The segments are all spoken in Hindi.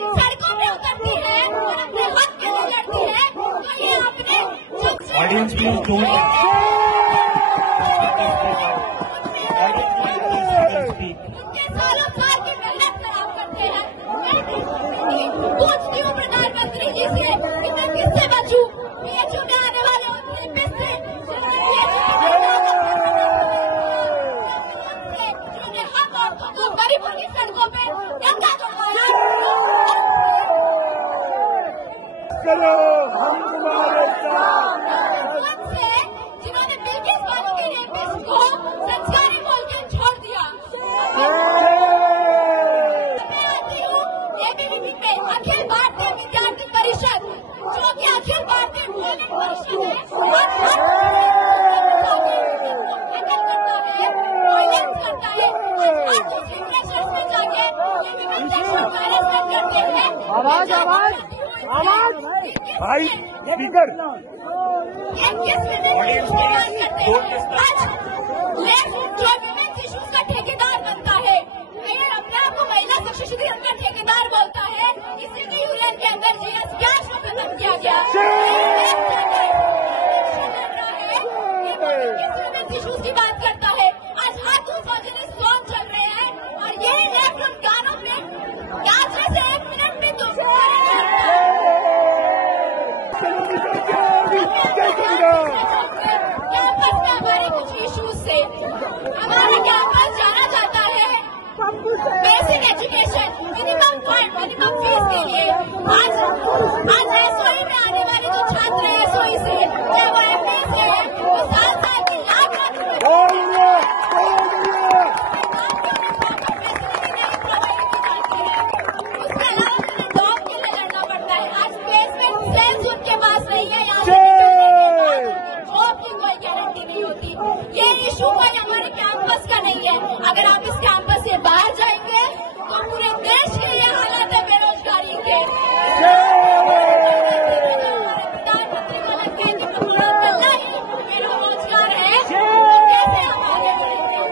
सड़कों पे उतरती है और अपने हक के लिए लड़ती है, तो ये आपने ऑडियंस प्लीज डोंट उनके सालों साल की मेहनत खराब करते हैं। पूछती हूँ प्रधानमंत्री जी से कि मैं किससे बचूं? PHU में आने वाले उन रेपिस्ट से जिन्होंने हम औरतों को गरीबों की सड़कों पे गंगा करवाया। उनसे जिन्होंने बिल्किस बानो के रेपिस्ट को संस्कारी बोल के छोड़ दिया। मैं आती हूँ ABVP पे अखिल भारतीय विद्यार्थी परिषद, जो कि अखिल भारतीय वोलेंट परिषद है, करता है और दूसरी प्रेशर्स में जाके करते हैं। आवाज भाई स्पीकर जो विमेन्स इश्यूज का ठेकेदार बनता है, मेयर अपने आप को महिला सशक्तिकरण का ठेकेदार बोलता है, इसी की यूनियन के अंदर GS कैश को खत्म किया गया। इश्यूज की बात करता है। आज हाथ सॉन्ग चल रहे हैं और ये लेफ्ट उन गानों में नाचने से 1 मिनट में तो कैंपस में हमारे कुछ इश्यूज से हमारा कैंपस जाना जाता है बेसिक एजुकेशन मिनिमम फीस के लिए। आज SOE में आने वाले जो छात्र हैं SOE से या वो FE से है, वो साल की लाख उसके अलावा उन्हें जॉब के लिए लड़ना पड़ता है। आज प्लेसमेंट सेल्स उनके पास नहीं है, यहाँ जॉब की कोई गारंटी नहीं होती। ये इशू कोई हमारे कैंपस का नहीं है। अगर आप इस कैंपस से बाहर जाएंगे तो पूरे देश के ये हालात है बेरोजगारी के। प्रधानमंत्री को लगता है कि पकौड़ा चलना ही बेरोजगार है, कैसे हम आगे बढ़ेंगे?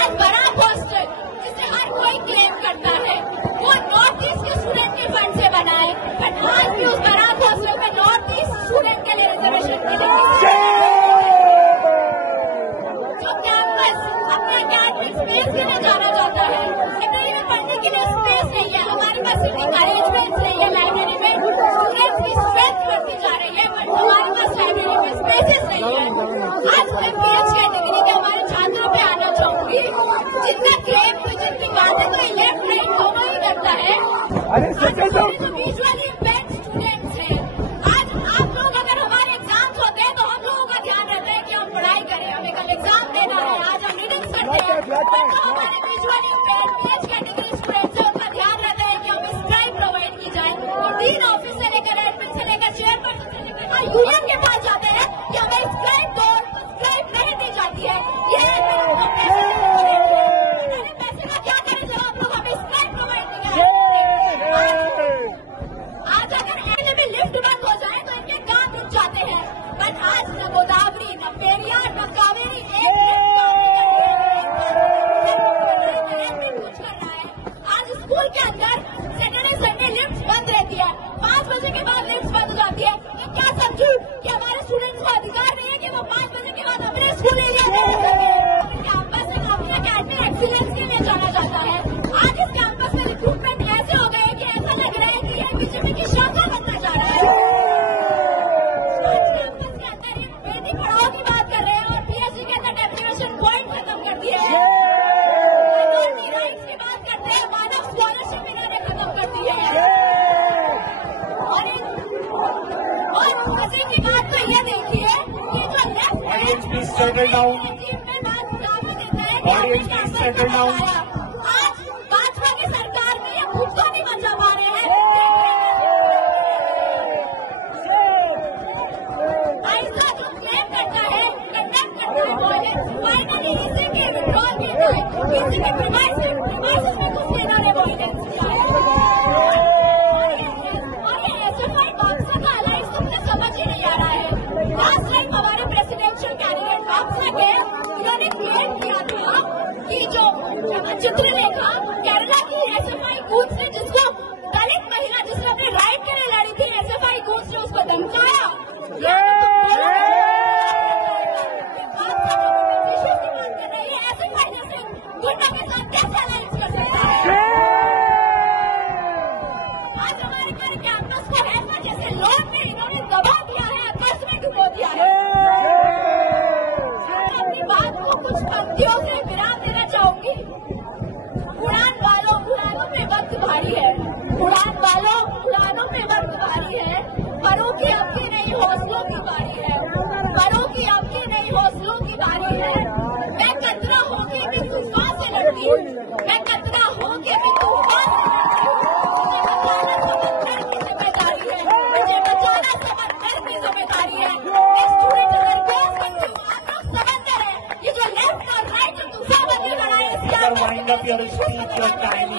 आज बड़ा हॉस्टल जिसे हर कोई क्लेम करता है, वो नॉर्थ ईस्ट के स्टूडेंट के फंड से बना है, बट आज भी उस बड़ा हॉस्टल में नॉर्थ ईस्ट स्टूडेंट के लिए रिजर्वेशन मिलेगी। जो कैंपस अपने एकेडमिक स्पेस के लिए जाना चाहता है, लाइब्रेरी में पढ़ने के लिए स्पेस नहीं है, हमारे पास सिटिंग अरेंजमेंट्स नहीं है, लाइब्रेरी में स्टूडेंट्स की स्ट्रेंथ बढ़ती जा रही है, बट हमारे पास लाइब्रेरी में स्पेसेस नहीं है। आज MPH कैटेगरी के हमारे छात्रों पे आना चाहूंगी, जितना क्लेम तो जिनकी बातें तो लेफ्ट राइट दोनों ही करता है। जो विजुअली इम्पेयर्ड स्टूडेंट्स हैं, आज आप लोग अगर हमारे एग्जाम्स होते हैं तो हम लोगों का ध्यान रहता है कि हम पढ़ाई करें, हमें कल एग्जाम देना है, आज हम रीडिंग्स करते हैं, और जो हमारे visually impaired PH category students हैं उनका ध्यान रहता है कि हमें स्क्राइब प्रोवाइड की जाए, और डीन ऑफिस से लेकर एडमिन से लेकर चेयरपर्सन से लेकर यूनियन के पास जाते हैं कि हमें स्क्राइब दो, स्क्राइब नहीं दी जाती है। ये पैसे का क्या करें जब आप लोग हमें स्क्राइब प्रोवाइड नहीं करें? आज अगर एरिया में लिफ्ट बंद हो जाए तो इनके काम रुक जाते हैं, बट आज न गोदावरी न पेरियार न कावेरी कुछ कर रहा है। आज स्कूल के अंदर सैटरडे संडे लिफ्ट बंद रहती है, 5 बजे के बाद लिफ्ट बंद हो जाती है। तो क्या समझू कि हमारे स्टूडेंट्स को अधिकार नहीं है कि वो 5 बजे के बाद अपने स्कूल एरिया में रह सके? कैंपस में अपने एकेडमिक एक्सीलेंस के लिए जाना जाता है। आज इस कैंपस में रिक्रूटमेंट ऐसे हो गए कि ऐसा लग रहा है कि ये बीजेपी की शाखा बनता जा रहा है। आज कैंपस के अंदर ये बेटी पढ़ाओ की बात कर रहे हैं और PhD के अंदर डेप्यूटेशन पॉइंट खत्म कर दिए हैं। माइनॉरिटी राइट्स की बात करते हैं, मानव स्कॉलरशिप इन्होंने खत्म कर दी है। और मजे की बात तो ये देखिए कि जो left audience please settle down, audience please settle down. आज भाजपा की सरकार में ये खुद को नहीं बचा पा रहे हैं। ऐसा जो क्लेम करता है, कंडक्ट करता है वॉयलेंस, फाइनली इसी के विड्रॉल के लिए इसी के प्रिमाइसेस में कुछ इन्होंने वॉयलेंस किया है। और ये SFI बाक्सा का अलाइंस तुमने समझ ही नहीं आ रहा है। लास्ट टाइम हमारे प्रेसिडेंशियल कैंडिडेट बाक्सा के उन्होंने क्लेम किया था कि जो चित्र up your speech. Your time.